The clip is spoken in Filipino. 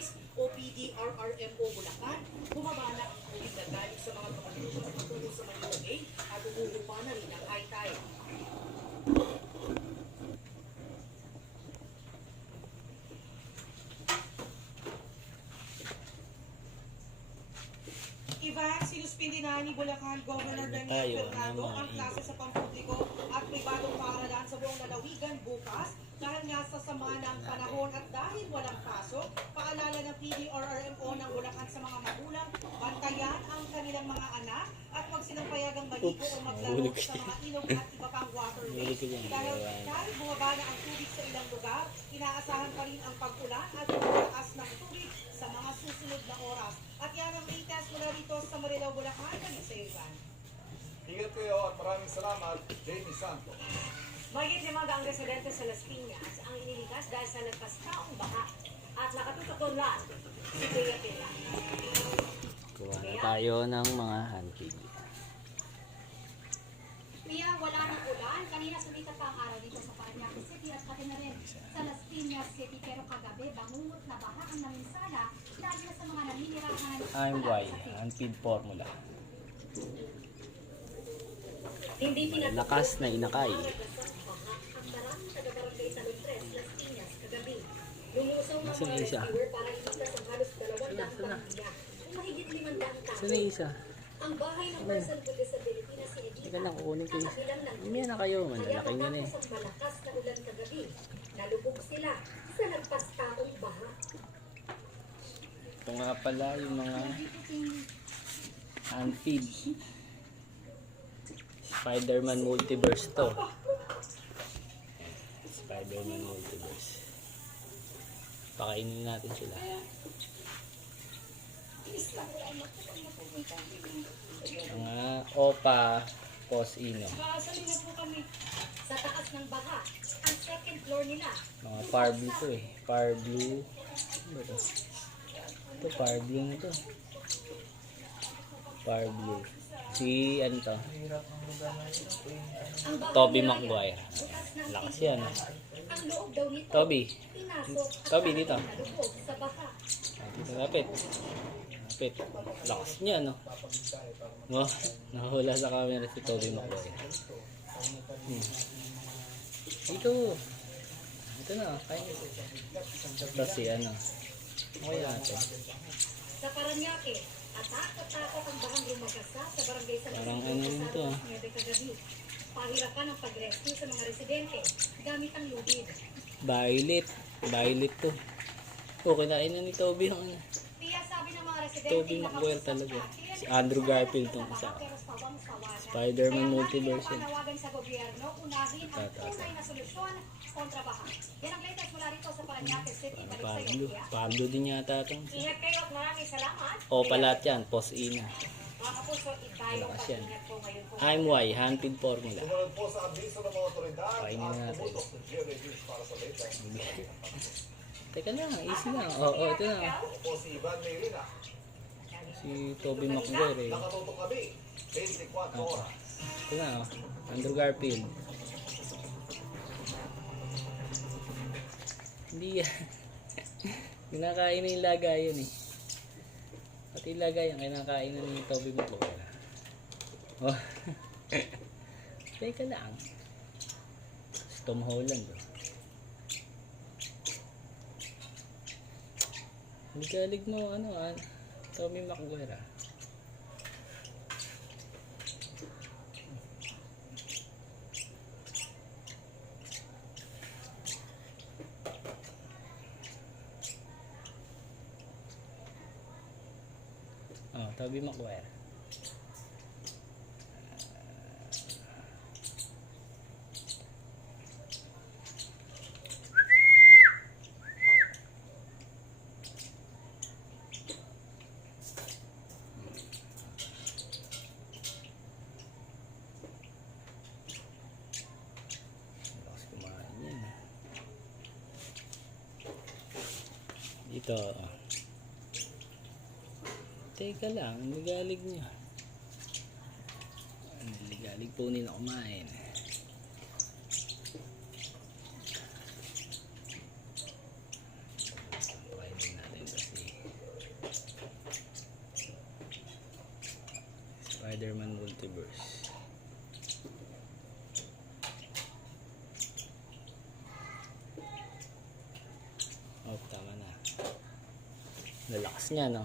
Police o PDRRMO Bulacan, bumaba na ang tubig na galing sa mga kapatid patungo sa Manila Bay at umuupa na rin ang high tide. Ivan, sinuspindi na ni Bulacan Governor Daniel Fernando ang klase sa pampubliko at pribadong paaralan sa buong lalawigan bukas dahil nga sa sama ng panahon at dahil walang pasok. Paalala ng PDRRMO ng Bulacan sa mga magulang, bantayan ang kanilang mga anak at huwag silang payagang maligo o maglaro sa mga ilog at iba pang waterways. Dahil bumaba na ang tubig sa ilang lugar, inaasahan pa rin ang pag-ulan at pagtaas ng tubig sa mga susunod na oras. At yan ang latest mula dito sa Marilao, Bulacan. Kami sa Ivan. Ingat kayo at maraming salamat, Jamie Santos. Mahigit 5 ang residente sa Las Piñas ang inilikas dahil sa nagpastaong baha at nakatutok lang si Bea Pela. Kuha na tayo ng mga handpig. Pia, wala ng ulan. Kanina sumikat pa ang araw dito sa Parañaque City at pati na rin sa Las Piñas City. Pero kagabi, bangungot na baha ang naminsala dahil sa mga naninirahan IMY, handpig formula. Hindi Lakas na inakay. ang maraming taga-barangay sa Lutres, Las Piñas, kagabi. Lumusaw ng Nasaan mga yung isa? rescuer para iligtas ang halos 200 pamilya. Kung mahigit 500 tao. Saan na yung isa? Ang bahay ng person with disability na si Edita. Teka lang, kukunin ko yung isa. Kabilang ng Mamaya na kayo, malalaki Kaya nyo na eh. matapos ang malakas na ulan kagabi, nalubog sila sa nagpastaong baha. Ito nga pala yung mga handpig. Spider-Man Multiverse to. Spider-Man Multiverse. Pakainin natin sila. Mga opa posino. Paasali na po kami. Sa taas ng baha, ang second floor nila. Mga far blue to eh. Far blue. Ano ba to? Ito far blue na to. Far blue. Si ano to? Ang bahay Toby nila Maguire. bukas ng Lakas pintuan. yan. Ang loob daw nito, Toby. pinasok at Toby, dito. nalubog sa baha. Dito lapit. Lapit. Lakas niya no. Oh, nahula sa camera si Toby Maguire. Dito. Ito na. Kaya nyo. Ito si ano. Okay natin. Sa Parañaque, atak-atakot ang bahang lumagasa sa barangay San Parang Isidro ano sa yun to, Alas 9 kagabi. Pahirapan ang pag-rescue sa mga residente gamit ang lubid. Violet. Violet to. Oh, kinain na ni Toby yung ano. Pia, sabi ng mga residente, Toby Maguire talaga. Si Andrew Garfield tong isa. Spider-Man Multiverse yun. Panawagan sa gobyerno, unahin ang Tataas. tunay na solusyon kontra baha. Yan ang latest mula rito sa Parañaque City. Balik sa Pablo. iyo, Pia. Pablo din yata itong. Ingat kayo at maraming salamat. O pala yan. Posina. Mga kapuso, itayong Malakas yan. pag-ingat po ngayon po. IMY. Handpid formula. Sumunod po sa abiso ng mga otoridad Kainin at na natin. pumutok ng GMA para sa latest. Teka lang. Easy lang. Oo, ito na. Ako po si Ivan Mayrina. Si Toby Maguire eh. Nakatutok kami 24 oras. Ito na. Andrew Garfield. Hindi yan. Kinakain na yung lagayan eh. Pati yung lagayan, kinakain na ni Toby Maguire. Oh. Teka lang. Si Tom Holland. Oh. Ligalig mo, ano ah. Toby Maguire ah. Oh, Toby Maguire. Lakas kumain yan. Dito. Teka lang, ligalig niya. Ligalig po nila kumain. Pakainin natin kasi Spider-Man Multiverse. Oh, tama na. Lalakas niya, no?